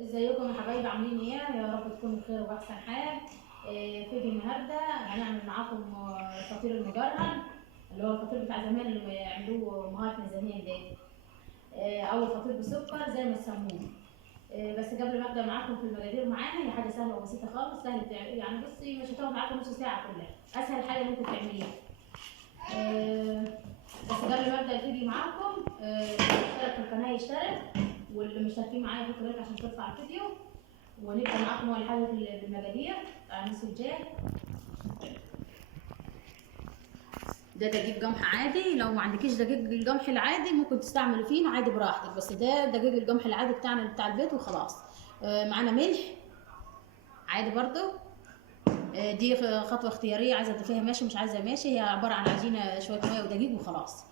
ازيكم يا حبايبي، عاملين ايه؟ يا رب تكونوا بخير واحسن حال. فيديو النهارده هنعمل معاكم فطير المجرهن، اللي هو الفطير بتاع زمان اللي يعملوه امهاتنا زمان ده. او الفطير بسكر زي ما تسموه. بس قبل ما ابدا معاكم في المقادير، معانا هي حاجه سهله وبسيطه خالص، سهله يعني بصي مش هتاخد معاكم نص ساعه، كلها اسهل حاجه ممكن تعمليها. آه، بس قبل ما ابدا الفيديو معاكم، اللي اشترك في القناه يشترك، واللي مشتركين معايا يحطوا لايك عشان ترفع الفيديو. ونبدا معاكم اول حاجه في المقادير بتاع المسجات. ده دقيق قمح عادي، لو ما عندكيش دقيق القمح العادي ممكن تستعملي فينو عادي براحتك، بس ده دقيق القمح العادي بتاعنا بتاع البيت وخلاص. معانا ملح عادي برضو. دي خطوه اختياريه، عايزه تضيفيها ماشي، مش عايزه ماشي، هي عباره عن عجينه شويه ميه ودقيق وخلاص.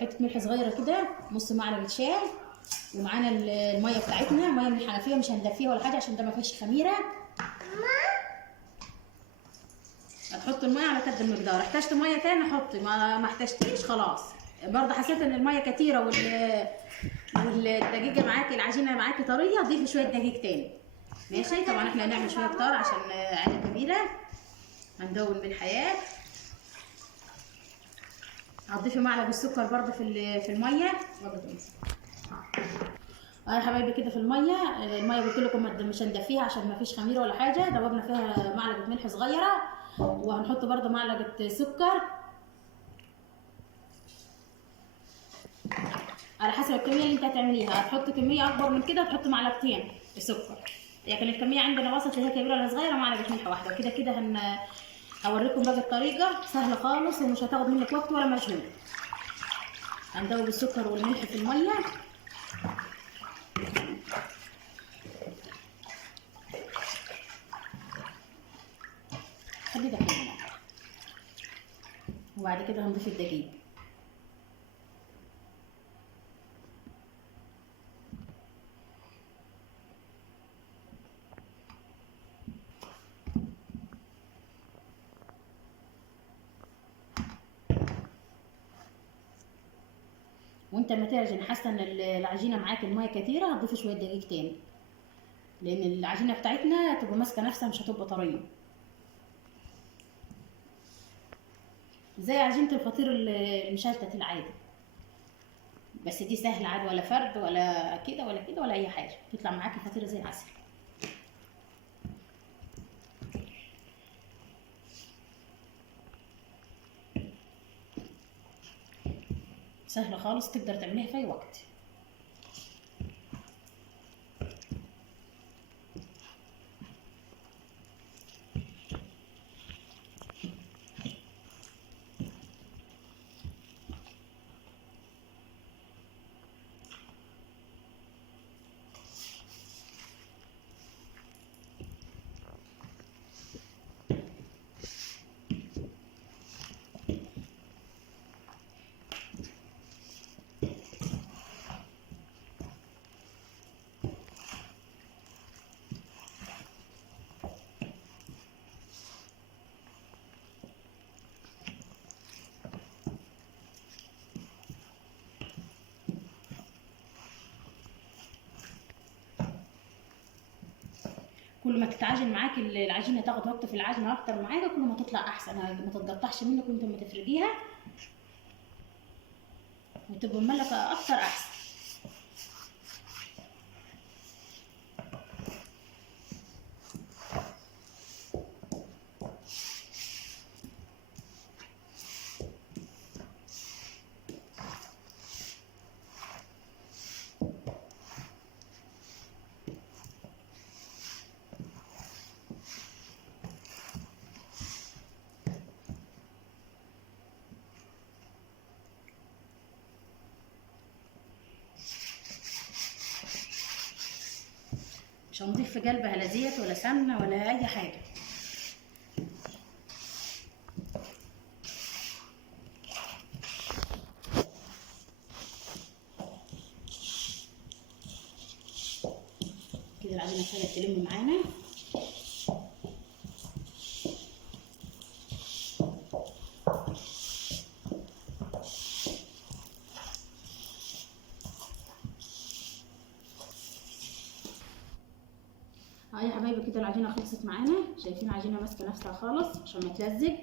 حته ملح صغيره كده، نص معلقه شاي. ومعانا الميه بتاعتنا، ميه من الحنفيه، مش هندفيها ولا حاجه عشان ده ما فيهش خميره. هتحط الميه على قد المقدار، احتجت ميه تاني حطي، ما احتجتيش خلاص. برضه حسيت ان الميه كتيره والدقيقه معاكي، العجينه معاكي طريه، ضيفي شويه دقيق تاني. ماشي، طبعا احنا هنعمل شويه كتار عشان عيله كبيره، هندون بالحياه. هتضيفي معلقه السكر برضه في الميه يا حبايبي كده في الميه. الميه قلت لكم مش هندفيها عشان ما فيش خميره ولا حاجه، دوبنا فيها معلقه ملح صغيره، وهنحط برضه معلقه سكر على حسب الكميه اللي انت هتعمليها. هتحط كميه اكبر من كده تحط معلقتين سكر، لكن الكميه عندنا وسط، اللي هي كبيره ولا صغيره، معلقه ملح واحده. وكده كده هوريكم باقي الطريقه، سهله خالص ومش هتاخد منك وقت ولا مجهود. هندوب السكر والملح في الميه. خلي ده كده، وبعد كده هنضيف الدقيق. وانت ما تعجن حاسه ان العجينه معاك الميه كتيره، هتضيفي شويه دقيق تاني، لان العجينه بتاعتنا تبقى ماسكه نفسها، مش هتبقى طريه زي عجينه الفطير المشلتت العادي. بس دي سهله عادي، ولا فرد ولا كده ولا كده ولا اي حاجه، تطلع معاكي فطيره زي العسل. سهله خالص، تقدر تعمليها في اي وقت. كل ما تتعجن معاكي العجينه تاخد وقت في العجنه اكتر معاكي، كل ما تطلع احسن، ما تتقطعش منك وانت ما تفرديها، وتبقى مملكه اكتر احسن. مش هنضيف في قلبها لا زيت ولا سمنه ولا اي حاجه. كده العجينه ابتدت تلم معانا. يا حبايبي كده العجينه خلصت معانا، شايفين العجينه ماسكه نفسها خالص عشان ما تلزق.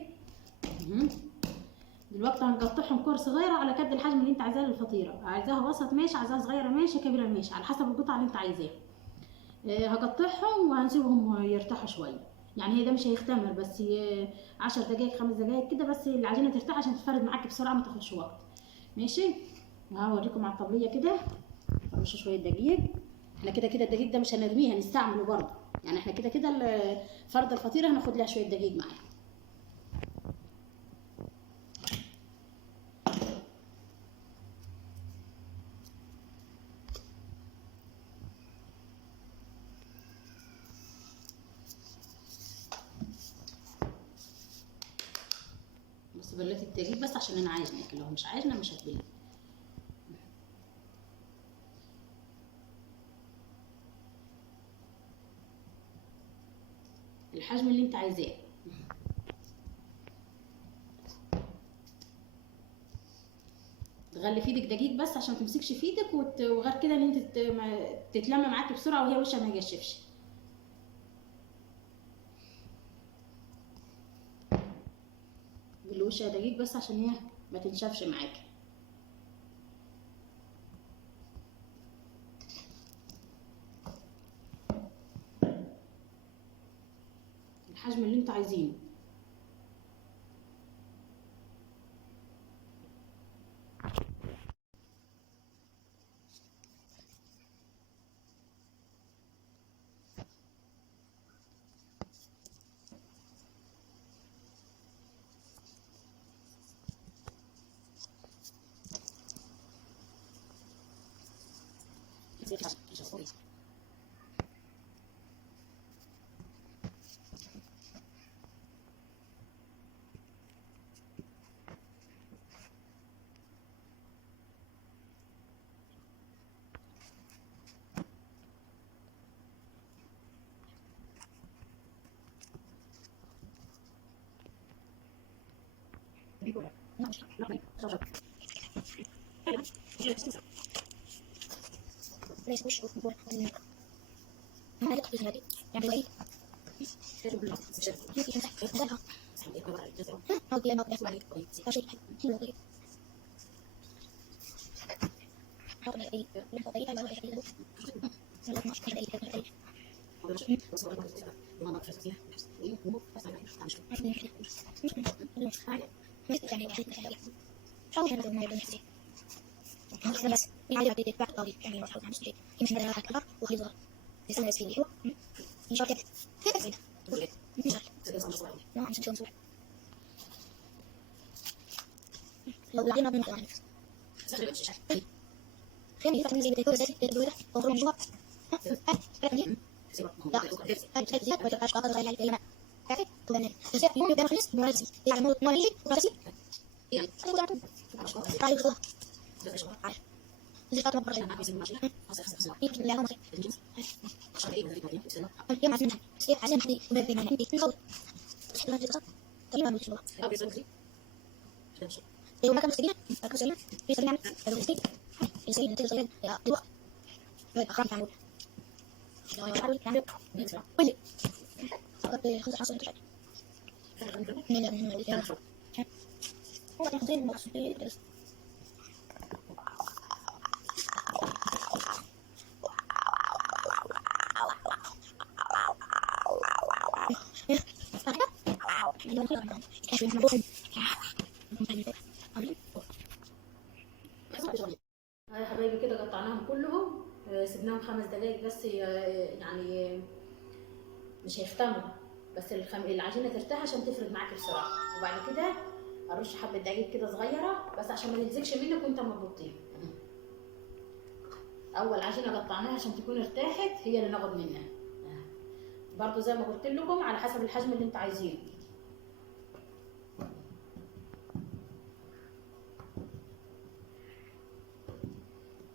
دلوقتي هنقطعهم كور صغيره على قد الحجم اللي انت عايزاه للفطيره، عايزاها وسط ماشي، عايزاها صغيره ماشي، كبيره ماشي، على حسب القطعه اللي انت عايزاها. هقطعهم وهنسيبهم يرتاحوا شويه، يعني هي ده مش هيختمر، بس 10 دقايق 5 دقايق كده بس العجينه ترتاح عشان تفرد معاك بسرعه ما تاخدش وقت. ماشي، وهوريكم على الطبليه كده نرش شويه دقيق. احنا كده كده الدقيق ده مش هنرميه، هنستعمله برضه، يعني احنا كده كده فرد الفطيره هناخد لها شويه دقيق معاها. بس بليت الدقيق بس عشان انا عايزه، لكن لو مش عايزه مش هتبلي. الحجم اللي انت عايزاه. تغلي في ايدك دقيق بس عشان ما تمسكش في ايدك، وغير كده ان انت تتلم معاك بسرعه وهي وشها ما يجشفش. اللي وشها دقيق بس عشان هي ما تنشفش معاك. الحجم اللي انت عايزينه. يا حبايبي كده قطعناهم كلهم، سيبناهم 5 دقايق بس، يعني مش هيختمروا، بس العجينه ترتاح عشان تفرد معاك بسرعه. وبعد كده ارش حبه دقيق كده صغيره بس عشان ما تلزقش منك وانت مبطين. اول عجينه قطعناها عشان تكون ارتاحت هي اللي ناخد منها، برضو زي ما قلت لكم على حسب الحجم اللي انت عايزينه.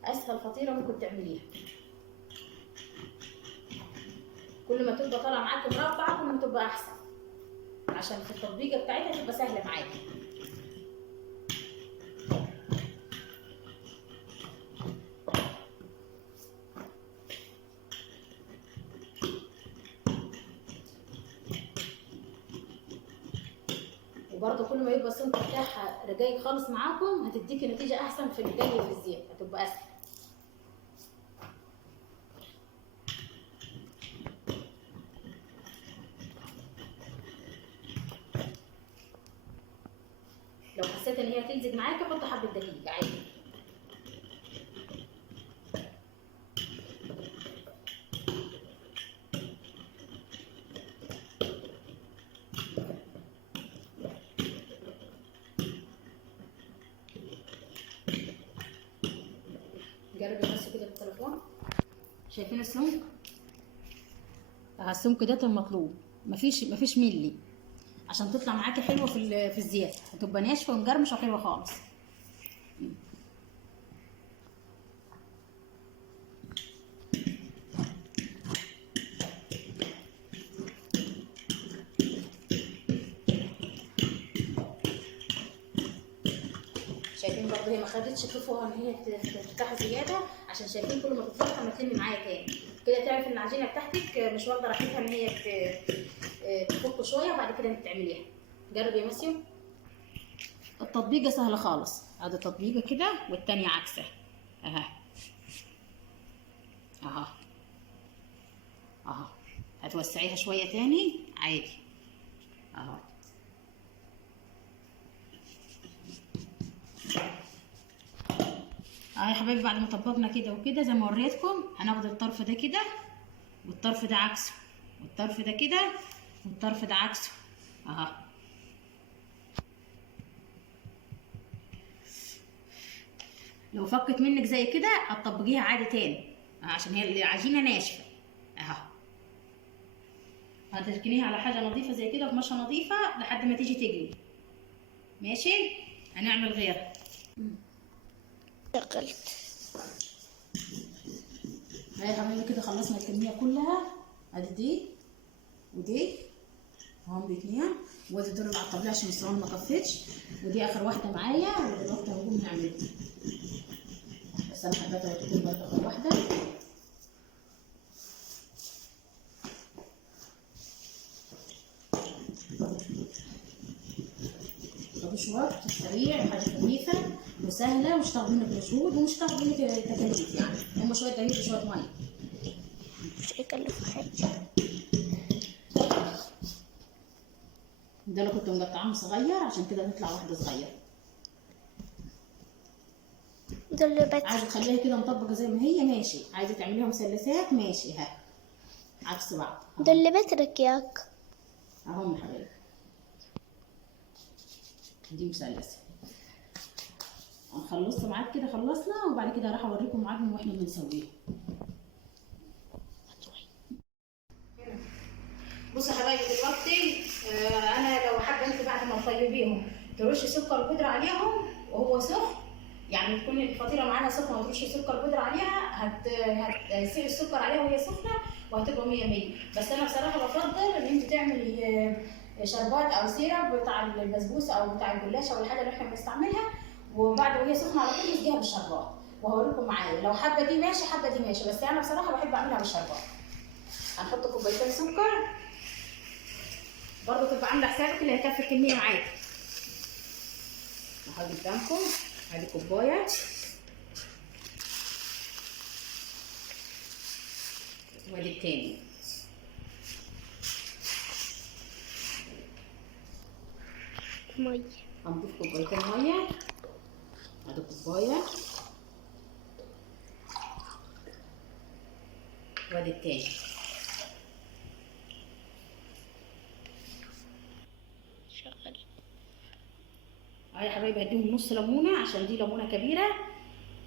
اسهل فطيره ممكن تعمليها، كل ما تبقى طالعه معاك مربعه كل ما تبقى احسن، عشان في التطبيقه بتاعتها تبقى سهله معاكي. برضه كل ما يبقى السمك بتاعها رقيق خالص معاكم هتديكي نتيجه احسن في الجاي في الزيت، هتبقى اسهل. لو حسيت ان هي تلزق معاكي حط حبه دقيق عادي. جربي بس كده بالتليفون. شايفين السمك؟ السمك ده المطلوب، مفيش ملي، عشان تطلع معاكي حلوه في الزيت، هتبقى ناشفه ومقرمشه وحلوه خالص. شايفين برضه هي ما خدتش كفوها ان هي تفتح زياده، عشان شايفين كل ما تفتحها ما تلمي معايا تاني كده، تعرف ان العجينه بتاعتك مش واخده راحتها ان هي تفك شويه وبعد كده انت تعمليها. جربي يا ماسيو. التطبيقه سهله خالص، ادي تطبيقه كده والتانيه عكسها اها اها اها، هتوسعيها شويه تاني عادي اها. يا حبايبي بعد ما طبقنا كده وكده زي ما وريتكم، هناخد الطرف ده كده والطرف ده عكسه والطرف ده كده والطرف ده عكسه اها. لو فكت منك زي كده هتطبقيها عادي تاني عشان هي العجينه ناشفه اها. هتركنيها على حاجه نظيفه زي كده بمشه نظيفه لحد ما تيجي تجلي. ماشي، هنعمل غيرها. شغلت. هاي يا حبايبي كده خلصنا الكميه كلها، ادي دي ودي هم الاثنين، وادي دول اللي على الطبليه عشان الصواني ما طفتش، ودي اخر واحده معايا ودلوقتي هنقوم نعملها. بس انا حبيتها تكون برضه اخر واحده. مفيش وقت، سريع وحاجه خفيفه وسهله ومش هتاخد منك مجهود ومش هتاخد منك تكاليف، يعني هم شويه دقيق وشويه ميه. مش هيكلف حاجة. ده اللي كنت مقطعاه صغير عشان كده تطلع واحده صغيره. ده اللي عايزه تخليها كده مطبقه زي ما هي ماشي، عايزه تعمليها مثلثات ماشي، ها عكس بعض. ده اللي بترك ياك. اهم يا حبايبي دي مثلثه. خلصت معاك كده، خلصنا وبعد كده راح اوريكم معاكم واحنا بنسويها. بصوا يا حبايبي دلوقتي انا لو حابه انت بعد ما تطيبيهم ترشي سكر بودره عليهم وهو سخن، يعني تكون الفطيره معانا سخنه وترشي سكر بودره عليها، هتسيبي السكر عليها وهي سخنه وهتبقى 100 100. بس انا بصراحه بفضل ان انت تعملي شربات او سيرب بتاع البسبوسه او بتاع الجلاشه او الحاجه اللي احنا بنستعملها، وبعد وهي سخنه على طول نديها بالشربات، وهوريكم معايا لو حابه دي ماشي حابه دي ماشي، بس انا بصراحه بحب اعملها بالشربات. هنحط كوبايتين سكر برضه تبقى عامله حسابك اللي هيكفي الكميه معاكي. اهو قدامكم ادي كوبايه وادي التاني. مية. هنضيف كوبايتين ميه، ادي كوبايه وادي التاني. شغل. اهي يا حبايبي هديهم نص ليمونه عشان دي ليمونه كبيره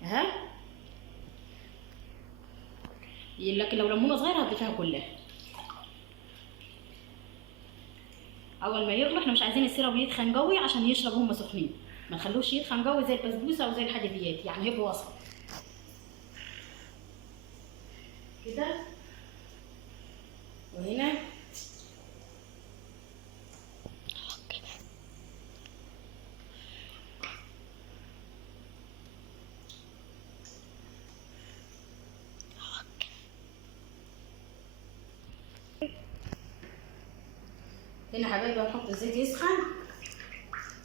اها، لكن لو ليمونه صغيره هتضيفيها كلها. اول ما يغلوا احنا مش عايزين السيرب يتخن قوي عشان يشرب هم سخنين، ما نخلوش يتخن قوي زي البسبوسه او زي الحاجه ديت، يعني يبقى وسط كده. وهنا هنا حبايبي هنحط الزيت يسخن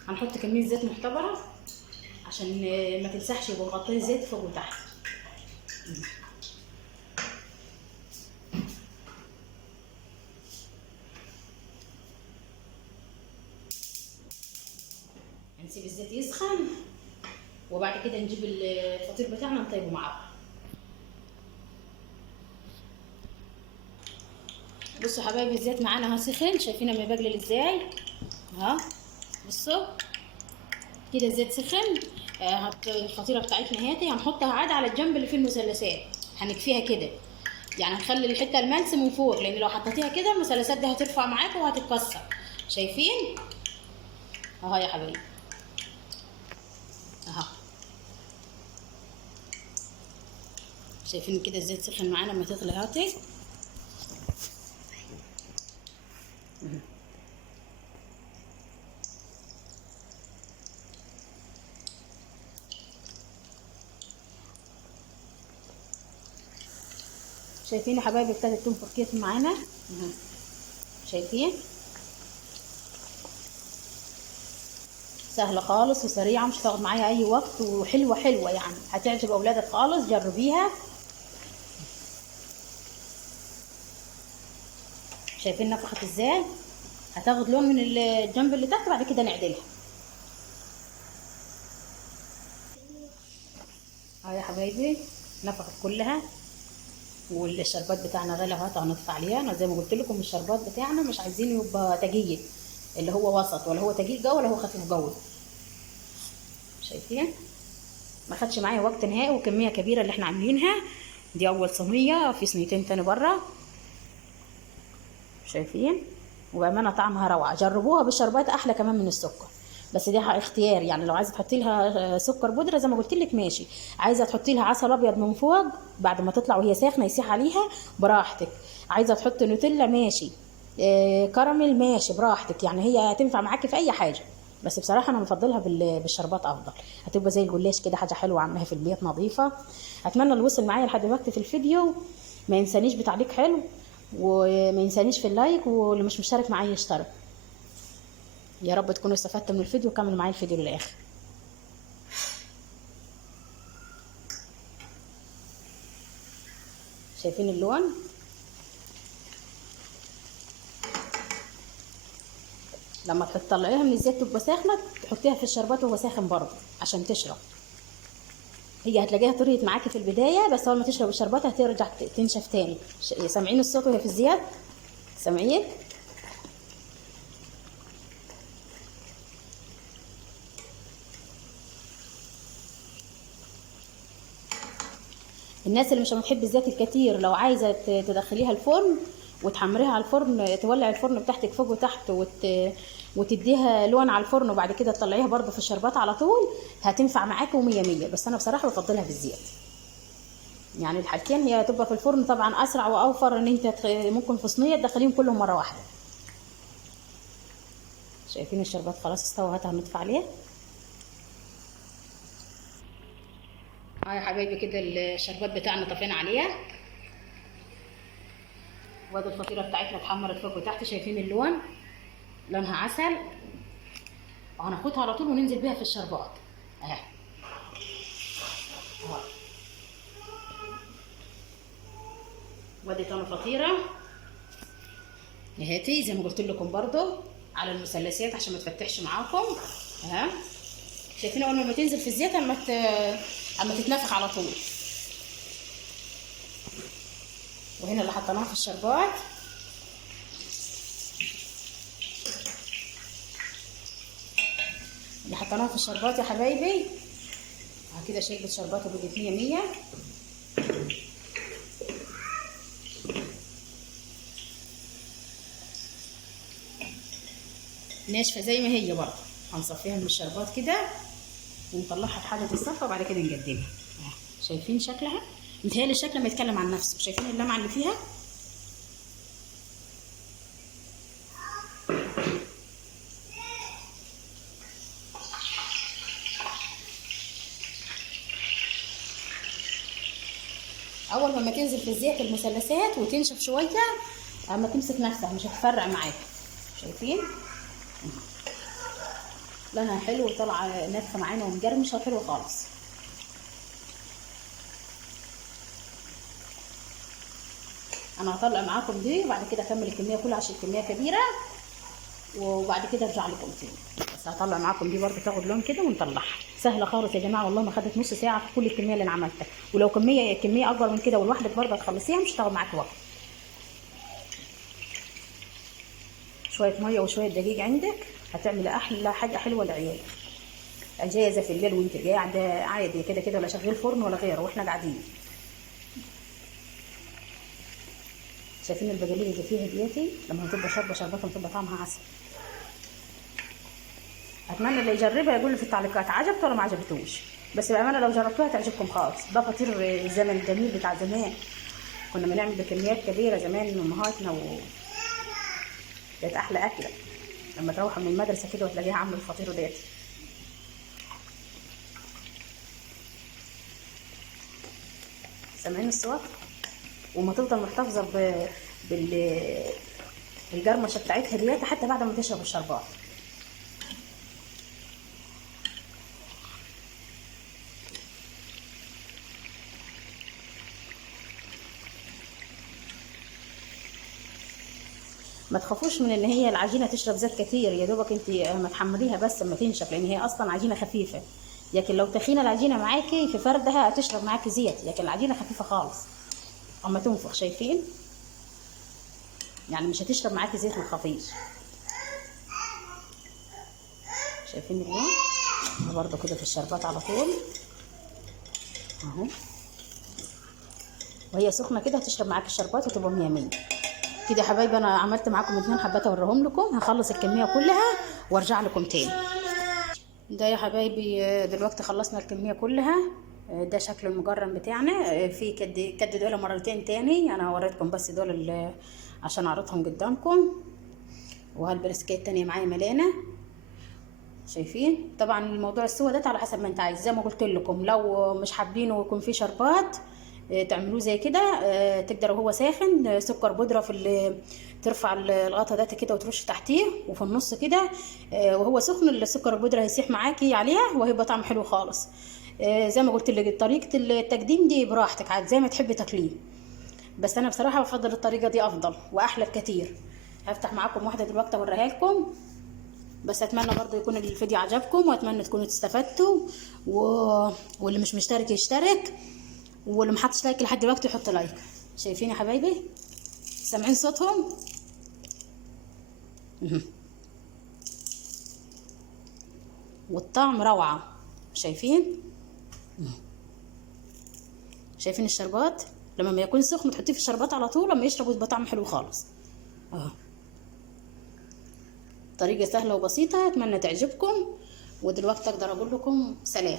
هنحط كميه زيت معتبره عشان ما تلسحش، يبقى مغطيه زيت فوق وتحت. هنسيب الزيت يسخن وبعد كده نجيب الفطير بتاعنا نطيبه مع بعض. بصوا يا حبايبي الزيت معانا اهو سخن، شايفين لما بقلل ازاي اهو. بصوا كده الزيت سخن. الفطيره بتاعتنا اهي هنحطها عاد على الجنب اللي فيه المثلثات، هنكفيها كده يعني هنخلي الحته الملس من فوق، لان لو حطيتيها كده المثلثات دي هترفع معاكم وهتتكسر. شايفين اهو يا حبايبي اهو. شايفين كده الزيت سخن معانا لما تغلي هاتي. شايفين يا حبايبي ابتدت تنفخ كيف معانا. شايفين سهله خالص وسريعه، مش هتاخد معايا اي وقت، وحلوه حلوه يعني هتعجب اولادك خالص، جربيها. شايفين نفخت ازاي؟ هتاخد لون من الجنب اللي تحت، بعد كده نعدلها اهو يا حبايبي. نفخت كلها والشربات بتاعنا غلى اهو، هنطفي عليها. انا زي ما قلت لكم الشربات بتاعنا مش عايزينه يبقى تقيل، اللي هو وسط، ولا هو تقيل جو ولا هو خفيف جو. شايفين ما خدش معايا وقت نهائي، وكميه كبيره اللي احنا عاملينها دي. اول صينيه، في صينيتين تاني بره. شايفين وبامانه طعمها روعه، جربوها بالشربات احلى كمان من السكر، بس دي اختيار يعني. لو عايزه تحطي لها سكر بودره زي ما قلت لك ماشي، عايزه تحطي لها عسل ابيض من فوق بعد ما تطلع وهي ساخنه يسيح عليها براحتك، عايزه تحطي نوتيلا ماشي، كراميل ماشي براحتك، يعني هي هتنفع معاكي في اي حاجه. بس بصراحه انا بفضلها بالشربات افضل، هتبقى زي الجلاش كده، حاجه حلوه عاملاها في البيت نظيفه. اتمنى اللي وصل معايا لحد دلوقتي في الفيديو ما ينسانيش بتعليق حلو، وما ينسانيش في اللايك، واللي مش مشترك معايا يشترك. يا رب تكونوا استفدتوا من الفيديو، وكملوا معايا الفيديو للاخر. شايفين اللون؟ لما تطلعيها من الزيت تبقى ساخنه، تحطيها في الشربات وهو ساخن برضه عشان تشرب. هي هتلاقيها طريت معاكي في البدايه، بس اول ما تشرب الشربات هترجع تنشف تاني. سامعين الصوت وهي في الزيت؟ سامعين؟ الناس اللي مش بتحب الزيت الكتير، لو عايزه تدخليها الفرن وتحمريها على الفرن، تولع الفرن بتاعتك فوق وتحت وتديها لون على الفرن، وبعد كده تطلعيها برضو في الشربات على طول، هتنفع معاكي ومية مية. بس انا بصراحه بفضلها بالزيت، يعني الحالتين هي تبقى في الفرن طبعا اسرع واوفر، ان انت ممكن في صينيه تدخليهم كلهم مره واحده. شايفين الشربات خلاص استوى، هنطفي عليه. يا حبايبي كده الشربات بتاعنا طفينا عليها، وادي الفطيره بتاعتنا اتحمرت فوق وتحت. شايفين اللون؟ لونها عسل. وهناخدها على طول وننزل بيها في الشربات اهي. وادي تاني فطيره اهاتي، زي ما قلت لكم برضو على المثلثات عشان ما تفتحش معاكم اهي. شايفين اول ما تنزل في الزيت اما تتنفخ على طول. وهنا اللي حطيناها في الشربات، اللي حطيناها في الشربات يا حبايبي كده شربت شربات وبقت 100 100. ناشفه زي ما هي برضه، هنصفيها من الشربات كده ونطلعها في حاله الصفا، وبعد كده نقدمها. شايفين شكلها؟ متهيألي الشكل ما يتكلم عن نفسه. شايفين اللمعه اللي فيها؟ اول ما تنزل في الزيت المثلثات وتنشف شويه، اما تمسك نفسها مش هتفرع معاك. شايفين؟ لونها حلو وطالعه نافخه معانا ومجرمشه وحلوه خالص. انا هطلع معاكم دي وبعد كده اكمل الكميه كلها عشان الكميه كبيره، وبعد كده ارجع لكم تاني. بس هطلع معاكم دي برده تاخد لون كده ونطلعها. سهله خالص يا جماعه والله، ما خدت نص ساعه في كل الكميه اللي انا عملتها، ولو كميه اكبر من كده ولوحدك برده تخلصيها مش هتاخد معاكي وقت. شويه ميه وشويه دقيق عندك هتعمل احلى حاجه حلوه للعيال. اجازه في الليل وانت قاعده عادي كده كده، ولا شغال فرن ولا غيره واحنا قاعدين. شايفين البجاليل اللي فيها دياتي لما هتبقى شربتها بتبقى طعمها عسل. اتمنى اللي يجربها يقول لي في التعليقات عجبت ولا ما عجبتوش، بس بامانه لو جربتوها تعجبكم خالص. ده فطير الزمن الجميل بتاع زمان، كنا بنعمل بكميات كبيره زمان امهاتنا كانت احلى اكله لما تروح من المدرسه كده وتلاقيها عامله الفطير دياتي. سامعين الصوت؟ وما تفضل محتفظه بالجرمشه بتاعتها دياتي حتى بعد ما تشرب الشربات. ما تخافوش من ان هي العجينه تشرب زيت كتير، يا دوبك انت ما تحمريها بس اما تنشف، لان هي اصلا عجينه خفيفه. لكن لو تخينه العجينه معاكي في فردها هتشرب معاكي زيت، لكن العجينه خفيفه خالص اما تنفخ. شايفين؟ يعني مش هتشرب معاكي زيت الخفيف. شايفين اللون؟ برضه كده في الشربات على طول اهو، وهي سخنه كده هتشرب معاكي الشربات وتبقى 100 100 كده. يا حبايبي انا عملت معاكم 2 حبات اوريهم لكم، هخلص الكميه كلها وارجع لكم تاني. ده يا حبايبي دلوقتي خلصنا الكميه كلها. ده شكل المجرم بتاعنا. في كد دول مرتين تاني، انا هوريتكم بس دول عشان اعرضهم قدامكم. وهالبرسكيت التانية معايا ملانه. شايفين؟ طبعا الموضوع السوا ده على حسب ما انت عايز، زي ما قلت لكم لو مش حابينه يكون فيه شربات تعملوه زي كده. تقدروا هو ساخن سكر بودره ترفع الغطا ده كده وترش تحتيه، وفي النص كده وهو سخن السكر البودره هيسيح معاكي عليها وهيبقى طعم حلو خالص. زي ما قلت لك طريقه التقديم دي براحتك عاد زي ما تحبي تاكليه، بس انا بصراحه بفضل الطريقه دي افضل واحلى بكتير. هفتح معاكم واحده دلوقتي اوريها لكم، بس اتمنى برضو يكون الفيديو عجبكم، واتمنى تكونوا استفدتوا واللي مش مشترك يشترك، واللي محطش لايك لحد دلوقتي يحط لايك. شايفين يا حبايبي؟ سامعين صوتهم؟ والطعم روعه. شايفين؟ شايفين الشربات؟ لما ما يكون سخن تحطيه في الشربات على طول، لما يشربوا يبقى طعم حلو خالص اهو. طريقه سهله وبسيطه، اتمنى تعجبكم. ودلوقتي اقدر اقول لكم سلام.